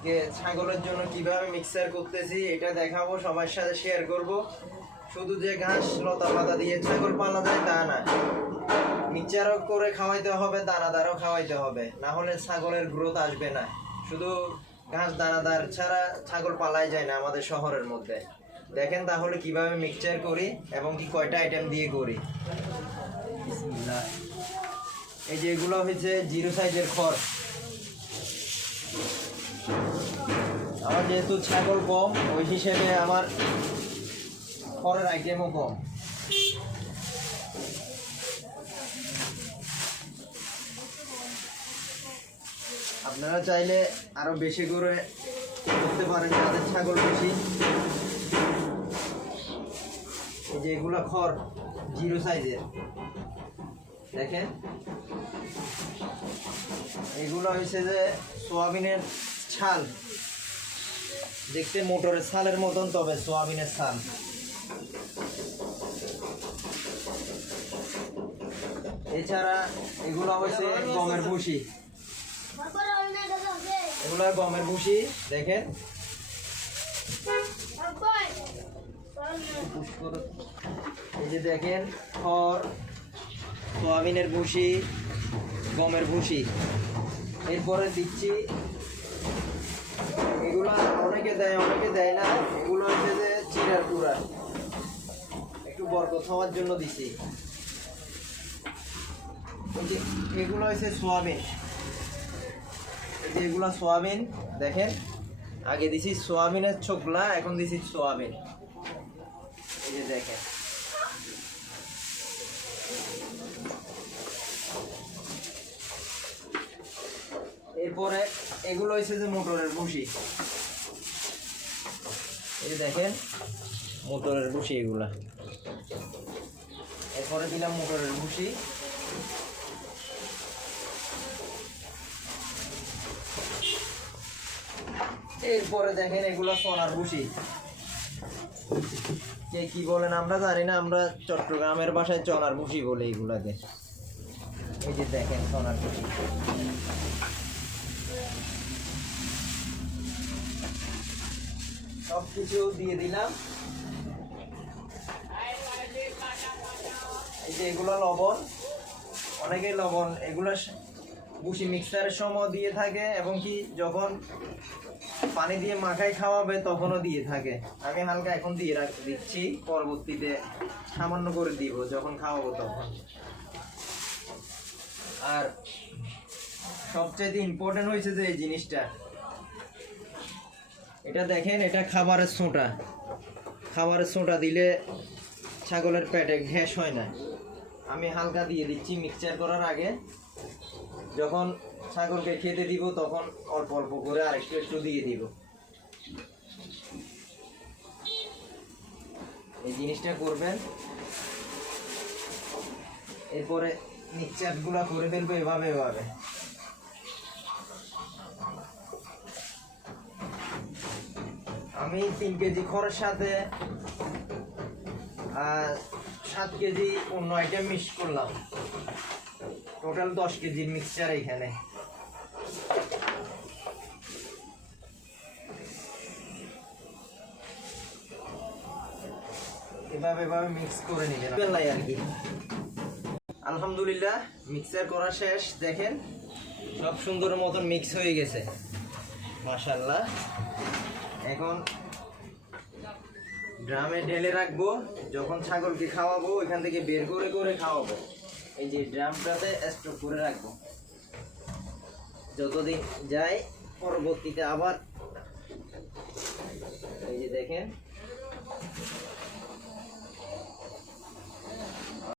আজকে ছাগলের জন্য কিভাবে মিক্সার করতেছি এটা দেখাবো, সবার সাথে শেয়ার করব। শুধু যে ঘাস লতা পাতা দিয়ে ছাগল পালা যায় তা না, মিক্সারও করে খাওয়াইতে হবে, দানাদারও খাওয়াইতে হবে, না হলে ছাগলের গ্রোথ আসবে না। শুধু ঘাস দানাদার ছাড়া ছাগল পালাই যায় না আমাদের শহরের মধ্যে। দেখেন তাহলে কিভাবে মিক্সচার করি এবং কি কয়টা আইটেম দিয়ে করি। বিসমিল্লাহ। এই যে এগুলো হচ্ছে 0 সাইজের খড়। আমার যেহেতু ছাগল কম, ওই হিসেবে আমার খড়ের আইটেমও কম। আপনারা চাইলে আরো বেশি করে করতে পারেন, যাদের ছাগল বেশি। এই যে এগুলো খড় 0 সাইজের, দেখেন এগুলো হয়েছে যে সোয়াবিনের ছাল, দেখতে মোটরের ছালের মতন, তবে সোয়াবিনের ছাল। এছাড়া এগুলো হচ্ছে গমের ভুসি, এগুলো গমের ভুসি। দেখেন এই যে দেখেন খড়, সোয়াবিনের ভুসি, গমের ভুসি। এরপরে দিচ্ছি এগুলা, অনেকে দেয় অনেকে দেয় না, এগুলো হচ্ছে যে চিড়ার গুঁড়া, একটু বরকত হওয়ার জন্য দিছি। এগুলো হচ্ছে সোয়াবিন, এই যে এগুলা সোয়াবিন। দেখেন আগে দিছি সোয়াবিনের ছোকলা, এখন দিছি সোয়াবিন। এই যে দেখেন এরপরে এগুলো হচ্ছে যে মোটরের ভুসি। এই যে দেখেন মোটরের ভুসি এগুলা। এরপরে দিলাম মোটরের ভুসি। এরপরে দেখেন এগুলো সোনার ভুসি। কে কি বলেন আমরা জানি না, আমরা চট্টগ্রামের ভাষায় চনার ভুসি বলে এগুলাকে। এই যে দেখেন সোনার ভুসি। সব কিছু দিয়ে দিলাম। এই যে এগুলো লবণ, অনেকে লবণ এগুলো ভুসি মিক্সারের সময় দিয়ে থাকে, এবং কি যখন পানি দিয়ে মাখাই খাওয়াবে তখনও দিয়ে থাকে। আমি হালকা এখন দিয়ে দিচ্ছি, পরবর্তীতে সামান্য করে দিব যখন খাওয়াবো তখন। আর সবচেয়ে ইম্পর্টেন্ট হয়েছে যে এই জিনিসটা, এটা দেখেন, এটা খাবারের সোঁটা। খাবারের সোঁটা দিলে ছাগলের পেটে গ্যাস হয় না। আমি হালকা দিয়ে দিচ্ছি মিক্সচার করার আগে, যখন ছাগলকে খেতে দিব তখন অল্প অল্প করে আরেকটু একটু দিয়ে দিব। এই জিনিসটা করবেন। এরপরে মিক্সচারগুলো করে ফেলবো এভাবে এভাবে। আমি 3 কেজি খড়ের সাথে 7 কেজি অন্য আইটেম মিক্স করলাম, টোটাল 10 কেজির মিক্সচার এখানে। এভাবে এভাবে মিক্স করে নিবেন আর কি। আলহামদুলিল্লাহ মিক্সচার করা শেষ। দেখেন সব সুন্দর মতন মিক্স হয়ে গেছে, মাশাআল্লাহ। এখন ড্রামে ঢেলে রাখবো, যখন ছাগলকে খাওয়াবো ওইখান থেকে বের করে করে খাওয়াবো। এই যে ড্রামটাতে স্টক করে রাখবো, যতদিন যায় পরবর্তীতে আবার। এই যে দেখেন